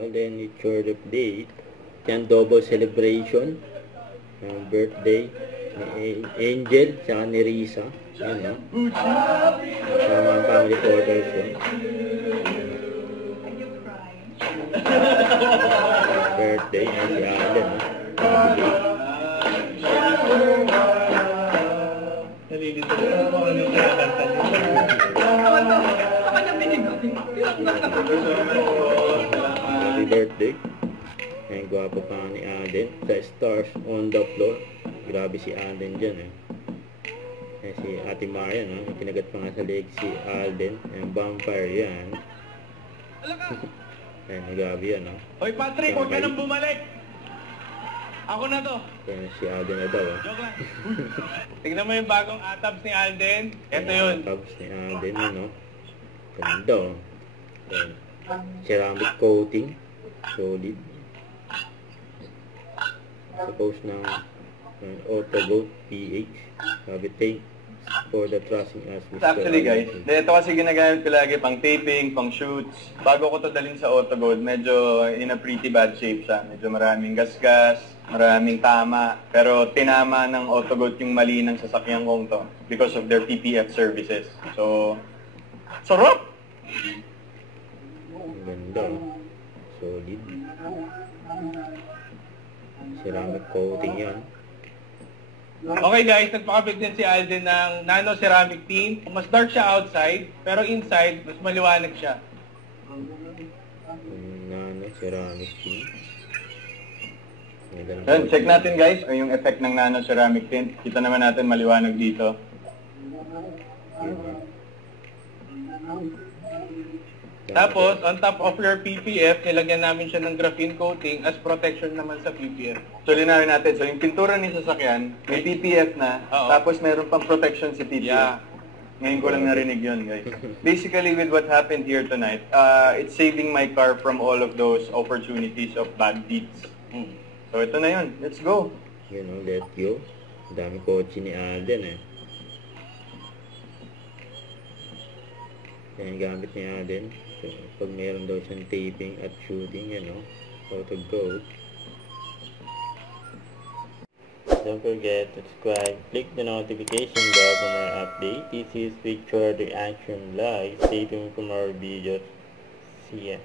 And then it's your update. Yan, double celebration ng birthday ni Angel tsaka ni Risa. Yan, no? Kasama ang family photos yun. Birthday na si Alden, no? Nalilito ko ano yung kinakanta niyo. Happy birthday. Ay, gwapo pa ni Alden. Sa stars on the floor. Grabe si Alden dyan, eh. Ay, si Ate Maria, no? Kinagat pa nga sa leg si Alden. Ang vampire yan. Ay, grabe yan, no? Hoy Patrick, huwag ka nang bumalik! Ako na to. Kaya si Alden na daw, Joke lang. Tignan mo yung bagong atabs ni Alden. Ito yun. Tabs ni Alden, yun, no? Ganda, oh. Ayan. Ceramic coating. Solid. Suppose ng Autoboat PH. Sabi, thanks for the trusting us, Mr. Actually guys, ito kasi ginagamit ko lagi pang taping, pang shoots. Bago ko to dalhin sa Autogold, medyo in a pretty bad shape siya. Medyo maraming gasgas, maraming tama. Pero tinama ng Autogold yung mali ng sasakyan kong to because of their PPF services. So, sarap! Ang ganda, oh. Solid. Ceramic coating yan. Okay guys, nagpakabit din si Alden ng nano ceramic tint. Mas dark siya outside, pero inside, mas maliwanag siya. Nano ceramic tint. Yan, check natin guys, yung effect ng nano ceramic tint. Kita naman natin maliwanag dito. Tapos, on top of your PPF, nilagyan namin siya ng graphene coating as protection naman sa PPF. So, linawin natin. So, yung pintura ni sasakyan, may PPF na, tapos meron pang protection si PPF. Yeah. Ngayon ko lang narinig yun, guys. Basically, with what happened here tonight, it's saving my car from all of those opportunities of bad deeds. So, ito na yun. Let's go. Yun, oh, let go. Ang dami kotse ni Alden, eh. Yan yung gamit ni Alden. So, pag mayroon daw siyang taping at shooting, yan, oh. Auto go. Don't forget to subscribe, click the notification bell for more updates. This is Picture Reaction Live. Stay tuned for more videos. See ya.